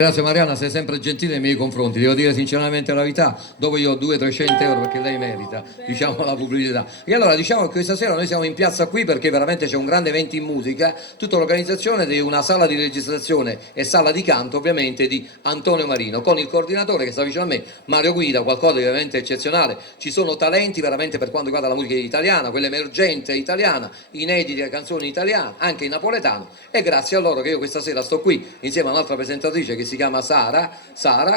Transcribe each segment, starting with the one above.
Grazie Mariana, sei sempre gentile nei miei confronti, devo dire sinceramente la verità, dopo io ho 200-300 euro perché lei merita, diciamo, la pubblicità. E allora diciamo che questa sera noi siamo in piazza qui perché veramente c'è un grande evento in musica, tutta l'organizzazione di una sala di registrazione e sala di canto ovviamente di Antonio Marino, con il coordinatore che sta vicino a me, Mario Guida, qualcosa di veramente eccezionale. Ci sono talenti veramente per quanto riguarda la musica italiana, quella emergente italiana, inedite canzoni italiane, anche in napoletano, e grazie a loro che io questa sera sto qui insieme a un'altra presentatrice che si chiama Sara,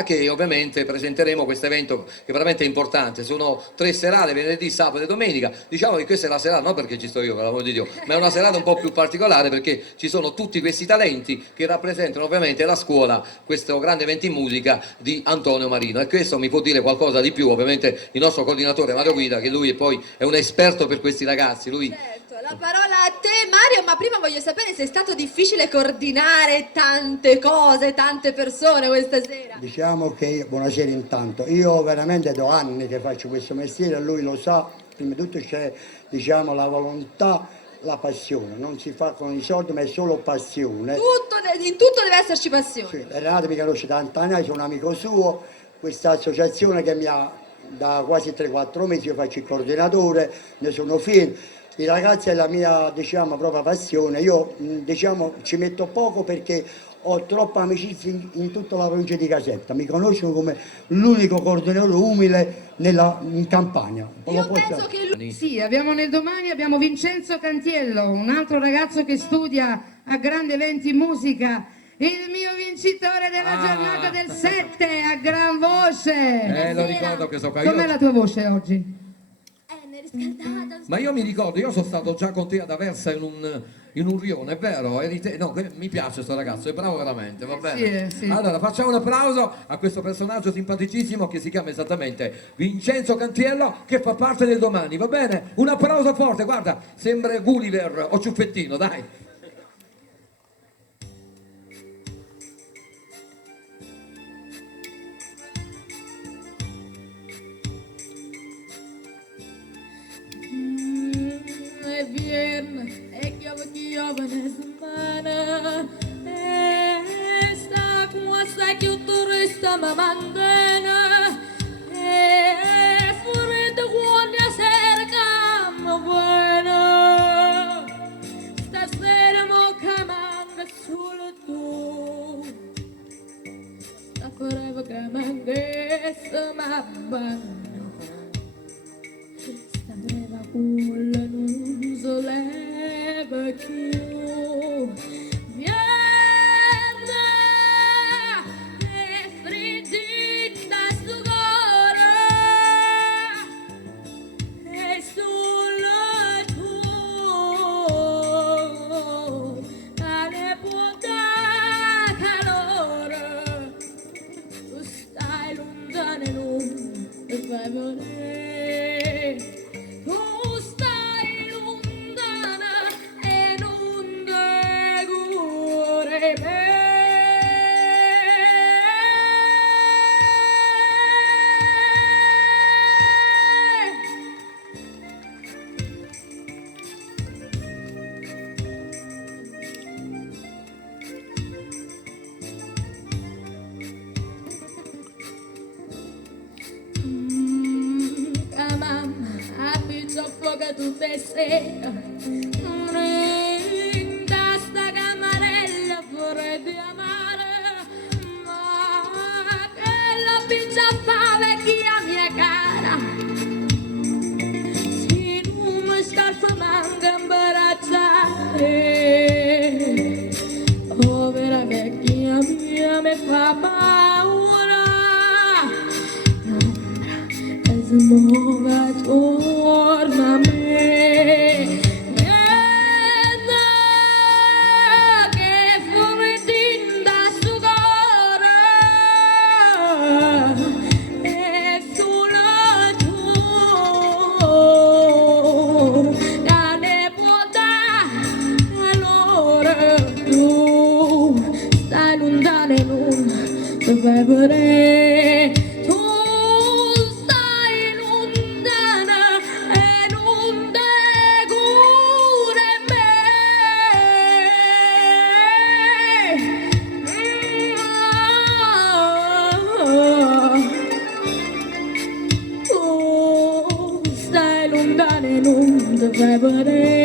che ovviamente presenteremo questo evento che è veramente importante. Sono 3 serate, venerdì, sabato e domenica. Diciamo che questa è la serata, non perché ci sto io, per l'amor di Dio, ma è una serata un po' più particolare perché ci sono tutti questi talenti che rappresentano ovviamente la scuola, questo grande evento in musica di Antonio Marino. E questo mi può dire qualcosa di più, ovviamente il nostro coordinatore Mario Guida, che lui poi è un esperto per questi ragazzi. Lui... Certo, la parola a te Mario, ma prima voglio sapere se è stato difficile coordinare tante cose, tante persone questa sera. Diciamo che, buonasera intanto, io veramente do anni che faccio questo mestiere, lui lo sa, prima di tutto c'è, diciamo, la volontà, la passione, non si fa con i soldi ma è solo passione. In tutto deve esserci passione. Sì, Renato mi conosce da 80 anni, sono un amico suo, questa associazione che mi ha da quasi 3-4 mesi, io faccio il coordinatore, ne sono fiero. I ragazzi è la mia, diciamo, propria passione, io diciamo ci metto poco perché ho troppa amicizia in tutta la provincia di Caserta, mi conoscono come l'unico coordinatore umile in Campania. Io penso che lui... Sì, abbiamo nel domani abbiamo Vincenzo Cantiello, un altro ragazzo che studia a grandi eventi in musica, il mio vincitore della giornata del 7 a gran voce. lo ricordo che so qua. Com'è la tua voce oggi? riscaldata. Ma io mi ricordo, io sono stato già con te ad Aversa in un rione, è vero? No, mi piace sto ragazzo, è bravo veramente, va bene? Sì, sì. Allora facciamo un applauso a questo personaggio simpaticissimo che si chiama esattamente Vincenzo Cantiello, che fa parte del domani, va bene? Un applauso forte, guarda, sembra Gulliver o Ciuffettino, dai. E viene e chiave settimana e sta cosa che un turista mi mangana e fuori da quando cercam buona stasera mo che manca solo tu sta forever che manca ma bana Stava con la non soleva più Viena e friggita sto cuore e solo tu ne può dare calore tu stai lontano e non ti fai volere tu stai lontana e non te cure me. Fuoco tutte sera rinda sta camarella fuori di amare ma che la pizza fa vecchia mia cara si non mi scarfa manca imbarazzare povera vecchia mia mi fa paura e si muove attorno a me che fuori tinta sto cuore e solo tu che ne può dare allora tu stai lontano e non ti fai vedere febbre